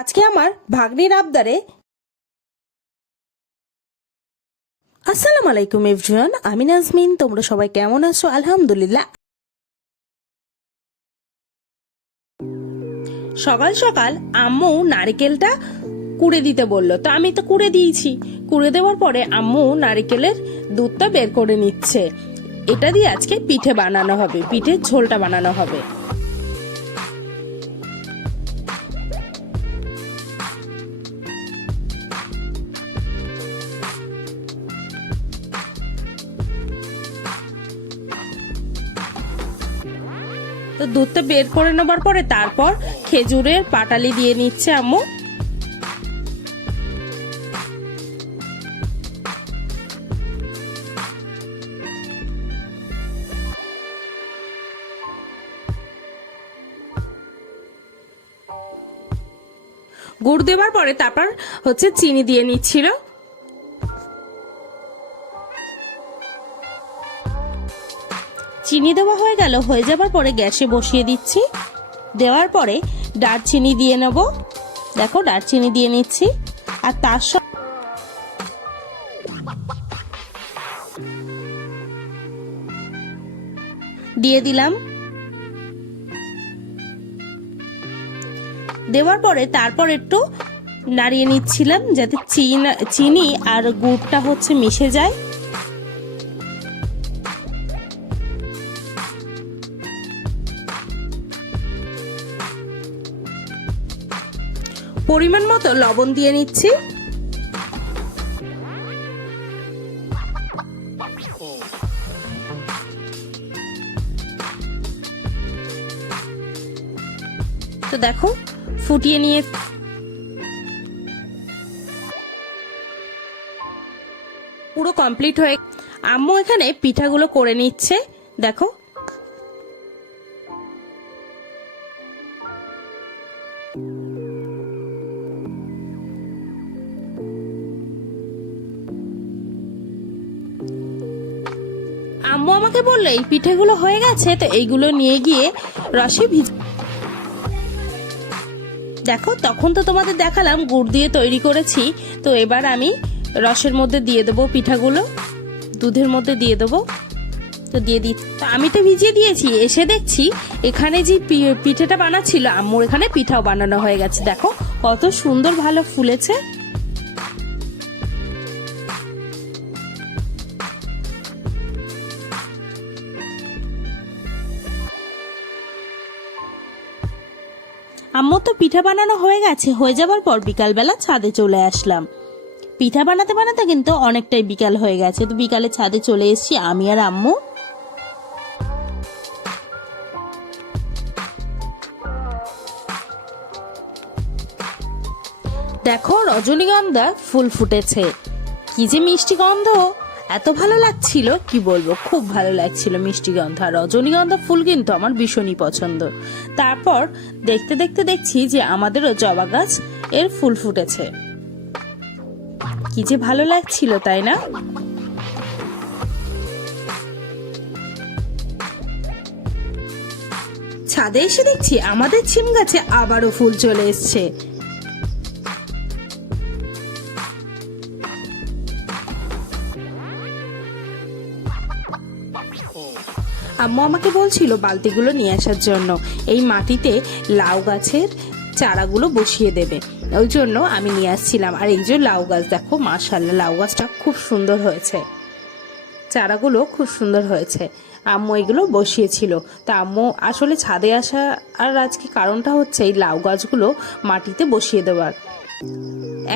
আজকে আমার ভাগ্নির আবদারে আসসালামু আলাইকুম এভরিওয়ান, আমি নাজমিন। তোমরা সবাই কেমন আছো? আলহামদুলিল্লাহ। সকাল সকাল আম্মু নারকেলটা কুড়ে দিতে বললো, তো আমি তো কুড়ে দিয়েছি। কুড়ে দেওয়ার পরে আম্মু নারকেলের দুধটা বের করে নিচ্ছে। এটা দিয়ে আজকে পিঠে বানানো হবে, পিঠের ঝোলটা বানানো হবে। তো দুধটা বের করে নেবার পরে তারপর খেজুরের পাটালি দিয়ে নিচ্ছে আম্মু। গুড় দেওয়ার পরে তারপর চিনি দিয়ে নিচ্ছিল। চিনি দেওয়া হয়ে গেল, হয়ে যাবার পরে গ্যাসে বসিয়ে দিচ্ছি। দেওয়ার পরে দারচিনি দিয়ে নেব। দেখো দারচিনি দিয়ে নিচ্ছি, আর তার সাথে দিয়ে দিলাম। দেওয়ার পরে তারপর একটু নাড়িয়ে নিচ্ছিলাম যাতে চিনি আর গুড়টা মিশে যায়। পরিমাণ মতো লবণ দিয়ে নিচ্ছি। তো দেখো ফুটিয়ে নিয়ে পুরো কমপ্লিট হয়ে আম্মু এখানে পিঠাগুলো করে নিচ্ছে। দেখো আম্মু আমাকে বললো এই পিঠেগুলো হয়ে গেছে, তো এইগুলো নিয়ে গিয়ে রসে দেখো তখন তো তোমাদের দেখালাম গুড় দিয়ে তৈরি করেছি। তো এবার আমি রসের মধ্যে দিয়ে দেবো পিঠাগুলো, দুধের মধ্যে দিয়ে দেবো। তো দিয়ে দিচ্ছি। তো আমি তো ভিজিয়ে দিয়েছি, এসে দেখছি এখানে যে পিঠেটা বানাচ্ছিল আম্মুর এখানে পিঠাও বানানো হয়ে গেছে। দেখো কত সুন্দর ভালো ফুলেছে। আম্মু তো পিঠা বানানো হয়ে গেছে, হয়ে যাবার পর বিকালবেলা ছাদে চলে আসলাম। পিঠা বানাতে বানাতে কিন্তু অনেকটাই বিকাল হয়ে গেছে। তো বিকালে ছাদে চলে এসেছি আমি আর আম্মু। দেখো রজনীগন্ধা ফুল ফুটেছে, কি যে মিষ্টি গন্ধ, এত ভালো লাগছিল কি বলবো, খুব ভালো লাগছিল মিষ্টি গন্ধ। আর রজনীগন্ধা ফুল কিন্তু আমার ভীষণই পছন্দ। তারপর দেখতে দেখতে দেখছি যে আমাদেরও জবা গাছ এর ফুল ফুটেছে, কি যে ভালো লাগছিল তাই না? ছাদে এসে দেখছি আমাদের ছিম গাছে আবারও ফুল চলে এসছে। আম্মু আমাকে বলছিল বালতিগুলো নিয়ে আসার জন্য, এই মাটিতে লাউ গাছের চারাগুলো বসিয়ে দেবে, ওই জন্য আমি নিয়ে আসছিলাম। আর এই যে লাউ গাছ, দেখো মাশাআল্লাহ লাউ গাছটা খুব সুন্দর হয়েছে, চারাগুলো খুব সুন্দর হয়েছে। আম্মু এগুলো বসিয়েছিল। তা আম্মু আসলে ছাদে আসা আর আজকে কারণটা এই লাউ গাছগুলো মাটিতে বসিয়ে দেওয়ার।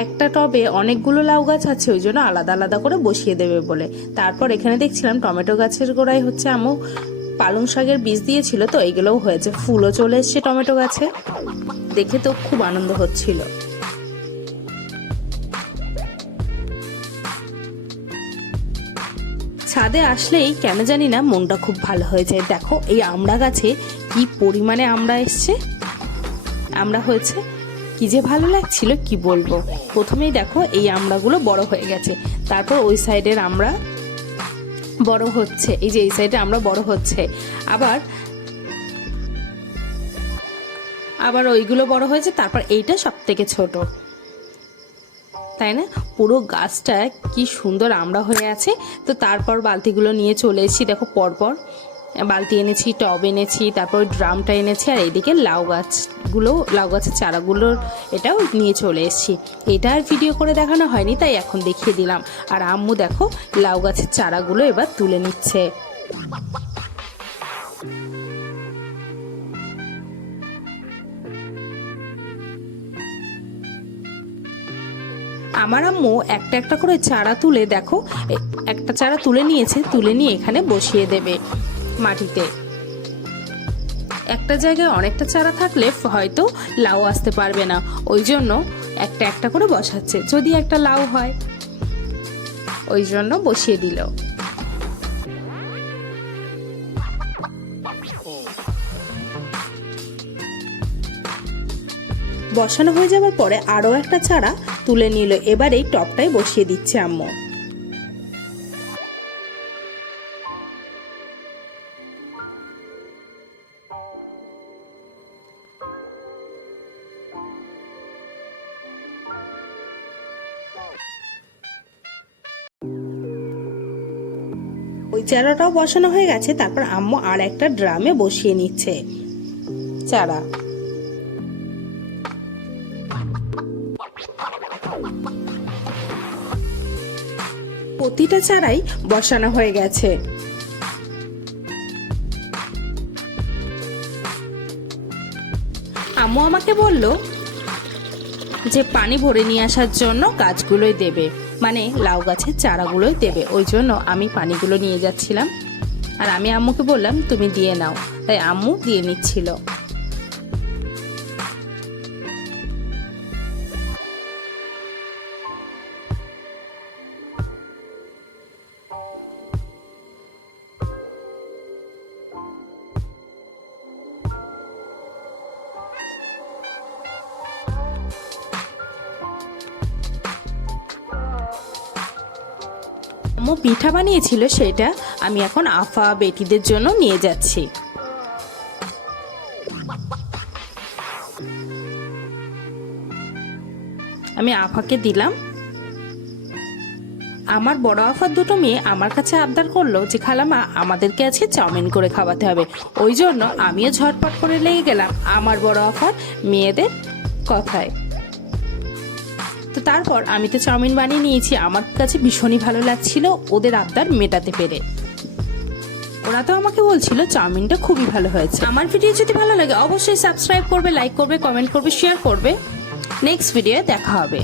একটা টবে অনেকগুলো লাউ গাছ আছে, ওই জন্য আলাদা আলাদা করে বসিয়ে দেবে বলে। তারপর এখানে দেখছিলাম টমেটো গাছের গোড়ায় আম্মু পালং শাকের বীজ দিয়েছিল, তো এইগুলোও হয়েছে, ফুলও চলে এসছে টমেটো গাছে। দেখে তো খুব আনন্দ হচ্ছিল। ছাদে আসলেই কেন জানি না মনটা খুব ভালো হয়ে যায়। দেখো এই আমড়া গাছে কি পরিমাণে আমড়া এসছে, আমড়া হয়েছে, কি যে ভালো লাগছিল কি বলবো। প্রথমেই দেখো এই আমড়াগুলো বড় হয়ে গেছে, তারপর ওই সাইডের আমড়া বড় হচ্ছে, এই যে এই সাইডে আমড়া বড় হচ্ছে। আবার আবার ওইগুলো বড় হয়েছে, তারপর এইটা সব থেকে ছোট, তাই না? পুরো গাছটা কি সুন্দর আমড়া হয়ে আছে। তো তারপর বালতিগুলো নিয়ে চলে এসেছি, দেখো পরপর বালতি এনেছি, টব এনেছি, তারপর ড্রামটা এনেছি, আর এইদিকে লাউ গাছের চারাগুলোর এটাও নিয়ে চলে এসেছি। এটা আর ভিডিও করে দেখানো হয়নি, তাই এখন দেখিয়ে দিলাম। আর আম্মু দেখো লাউ গাছের চারাগুলো এবার তুলে নিচ্ছে। আমার আম্মু একটা একটা করে চারা তুলে, দেখো একটা চারা তুলে নিয়েছে, তুলে নিয়ে এখানে বসিয়ে দেবে মাটিতে। একটা জায়গায় অনেকটা চারা থাকলে হয়তো লাউ আসতে পারবে না, ওই জন্য একটা একটা করে বসাচ্ছে, যদি একটা লাউ হয় ওই জন্য বসিয়ে দিল। বসানো হয়ে যাওয়ার পরে আরও একটা চারা তুলে নিল, এবার এই টবটাই বসিয়ে দিচ্ছে আম্মু। ওই চারাটাও বসানো হয়ে গেছে, তারপর আম্মু আর একটা ড্রামে বসিয়ে নিচ্ছে চারা। প্রতিটা চারাই বসানো হয়ে গেছে। আম্মু আমাকে বলল যে পানি ভরে নিয়ে আসার জন্য গাছগুলোই দেবে, মানে লাউ গাছের চারাগুলোই দেবে, ওই জন্য আমি পানিগুলো নিয়ে যাচ্ছিলাম। আর আমি আম্মুকে বললাম তুমি দিয়ে নাও, তাই আম্মু দিয়ে নিচ্ছিল। আম্মু পিঠা বানিয়েছিল, সেটা আমি এখন আফা বেটিদের জন্য নিয়ে যাচ্ছি। আমি আফাকে দিলাম। আমার বড় আফার দুটো মেয়ে আমার কাছে আবদার করলো যে খালামা আমাদেরকে আজকে চাউমিন করে খাওয়াতে হবে, ওই জন্য আমিও ঝটপট করে লেগে গেলাম আমার বড় আফার মেয়েদের কথায়। তো তারপর আমি তো চাউমিন বানিয়ে নিয়েছি, আমার কাছে ভীষণই ভালো লাগছিল ওদের আবদার মেটাতে পেরে। ওরা তো আমাকে বলছিল চাউমিনটা খুবই ভালো হয়েছে। আমার ভিডিও যদি ভালো লাগে অবশ্যই সাবস্ক্রাইব করবে, লাইক করবে, কমেন্ট করবে, শেয়ার করবে। নেক্সট ভিডিওতে দেখা হবে।